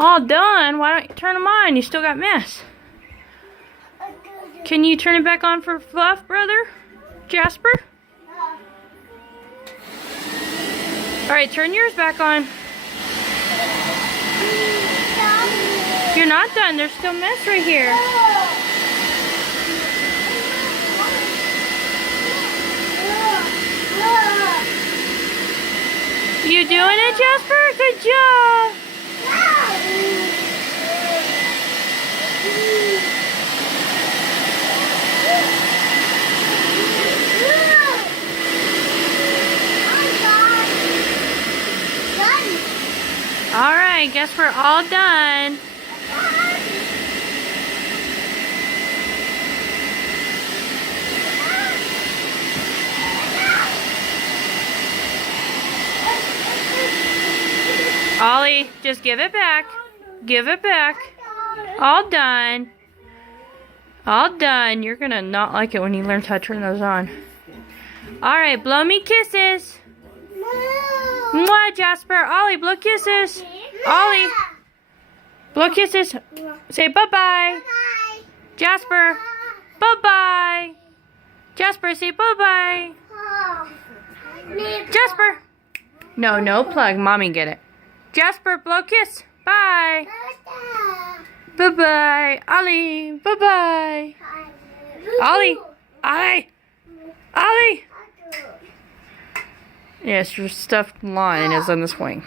All done? Why don't you turn them on? You still got mess. Can you turn it back on for Fluff, brother? Jasper? Alright, turn yours back on. You're not done. There's still mess right here. You doing it, Jasper? Good job. Alright, guess we're all done. Ollie, just give it back. Give it back. All done. All done. You're gonna not like it when you learn how to turn those on. Alright, blow me kisses. Mwah, Jasper. Ollie, blow kisses. Ollie, blow kisses. Say bye-bye. Jasper, bye-bye. Jasper, say bye-bye. Jasper. No, no plug. Mommy get it. Jasper, blow kiss. Bye. Bye-bye. Ollie, bye-bye. Ollie. Ollie. Ollie. Yes, your stuffed lion is on the swing.